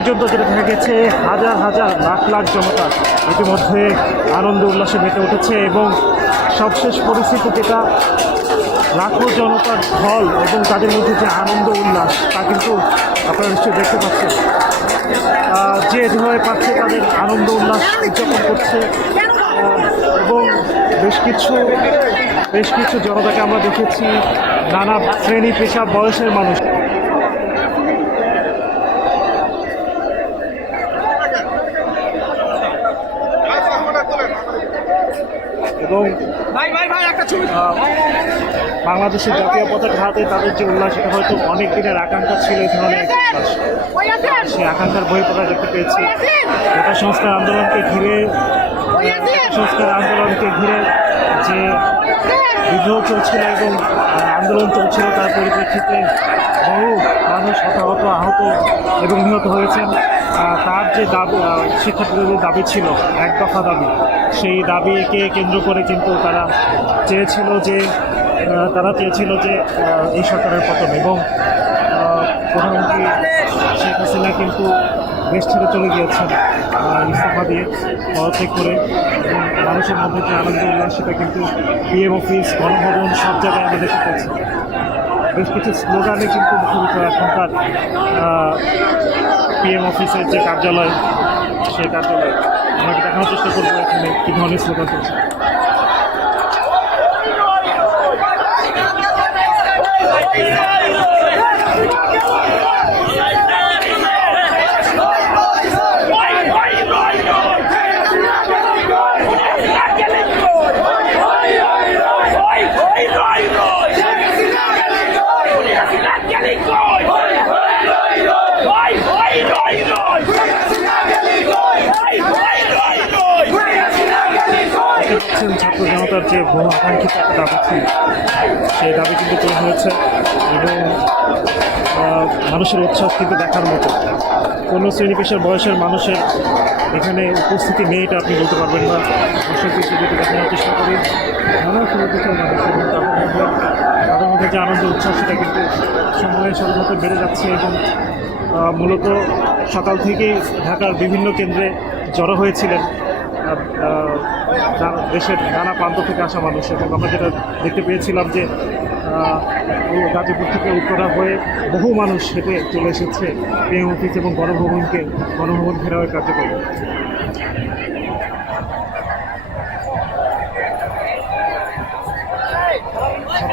পর্যন্ত যেটা দেখা গেছে, হাজার হাজার লাখ লাখ জনতা ইতিমধ্যে আনন্দ উল্লাসে মেতে উঠেছে এবং সবশেষ পরিস্থিতি যেটা, লাখো জনতার ঢল এবং তাদের মধ্যে যে আনন্দ উল্লাস, তা কিন্তু আপনারা নিশ্চয়ই দেখতে পাচ্ছেন। যে যেভাবে পাচ্ছে তাদের আনন্দ উল্লাস উদযাপন করছে এবং বেশ কিছু বেশ কিছু জনতাকে আমরা দেখেছি, নানা শ্রেণি পেশা বয়সের মানুষ। এবং ভাই ভাই ভাই একটা ছবি বাংলাদেশের জাতীয় পতাকা হাতে তাদের যে উল্লাস এটা হয়তো অনেক দিনের আকাঙ্ক্ষা ছিল এই ধরনের একটা উল্লাস। সেই আকাঙ্ক্ষার বহিঃপ্রকাশ দেখতে পেয়েছি। গোটা সংস্কার আন্দোলনকে ঘিরে সংস্কার আন্দোলনকে ঘিরে যে বিদ্রোহ চলছিল এবং আন্দোলন চলছিল তার পরিপ্রেক্ষিতে বহু মানুষ হতাহত আহত এবং নিহত হয়েছেন। তার যে দাবি শিক্ষার্থীদের যে দাবি ছিল এক দফা দাবি সেই দাবিকে কেন্দ্র করে কিন্তু তারা চেয়েছিল যে তারা চেয়েছিল যে এই সরকারের পতন এবং প্রধানমন্ত্রী শেখ হাসিনা কিন্তু দেশ ছেড়ে চলে গিয়েছেন ইস্তফা দিয়ে, পদত্যাগ করে। এবং মানুষের মধ্যে যে আনন্দ, উল্লাস, সেটা কিন্তু পিএম অফিস, গণভবন, সব জায়গায় আমরা দেখতে পাচ্ছি বেশ কিছু স্লোগানে কিন্তু মুখরিত এখনকার পিএম অফিসের যে কার্যালয়, সেই কার্যালয়, আমরা কি দেখানোর চেষ্টা করব এখানে? কী ধরনের স্লোগান চলছে জনতার যে বহু আকাঙ্ক্ষিত একটা দাবি ছিল সেই দাবি কিন্তু পূরণ হয়েছে এবং মানুষের উচ্ছ্বাস কিন্তু দেখার মতো। কোনো শ্রেণি পেশার বয়সের মানুষের এখানে উপস্থিতি নেই, এটা আপনি বলতে পারবেন না। দর্শকদের যদি দেখানোর চেষ্টা করি। নানা শ্রেণি পেশার মানুষ এবং তাদের মধ্যে তাদের মধ্যে যে আনন্দ উচ্ছ্বাস সেটা কিন্তু সময়ের সাথে বেড়ে যাচ্ছে এবং মূলত সকাল থেকেই ঢাকার বিভিন্ন কেন্দ্রে জড়ো হয়েছিলেন দেশের নানা প্রান্ত থেকে আসা মানুষ। এবং আমরা যেটা দেখতে পেয়েছিলাম যে গাজীপুর থেকে উত্তরা হয়ে বহু মানুষ হেঁটে চলে এসেছে এই অফিস এবং গণভবনকে, গণভবন ঘেরাওয়ের কার্যক্রম।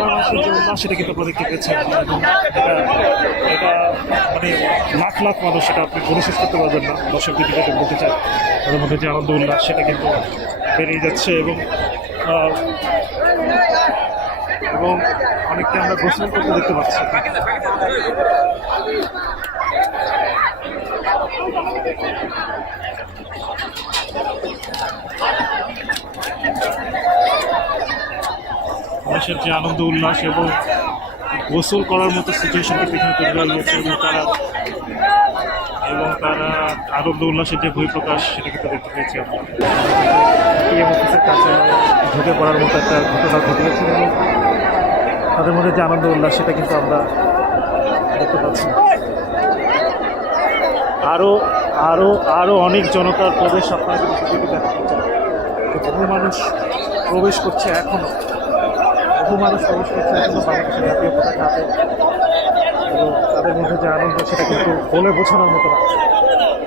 উল্লাস সেটা কিন্তু আপনারা দেখতে পেয়েছেন। এটা মানে লাখ লাখ মানুষ সেটা আপনি শেষ করতে পারবেন না দর্শকদের যেটা বলতে চাই তাদের মধ্যে যে আনন্দ উল্লাস, সেটা কিন্তু বেড়েই যাচ্ছে এবং এবং অনেককে আমরা গোসল করতে দেখতে পাচ্ছি। মানুষের যে আনন্দ, উল্লাস এবং গোসল করার মতো সিচুয়েশনকে পিছনে তৈরি হয়ে গিয়েছে এবং তারা এবং তারা আনন্দ, উল্লাসের যে বহিঃপ্রকাশ, সেটা কিন্তু দেখতে পেয়েছি আমরা। কাছে ঢুকে পড়ার মতো একটা ঘটনা ঘটিয়েছে এবং তাদের মধ্যে যে আনন্দ, উল্লাস, সেটা কিন্তু আমরা দেখতে পাচ্ছি। আরও আরও আরও অনেক জনতার প্রবেশ আপনারা কিন্তু দেখাতে বহু মানুষ প্রবেশ করছে এখনও বহু মানুষ প্রবেশ করছে এখনও বাংলাদেশের তাদের মধ্যে যে আনন্দ, সেটা কিন্তু বলে বোঝানোর মতো না।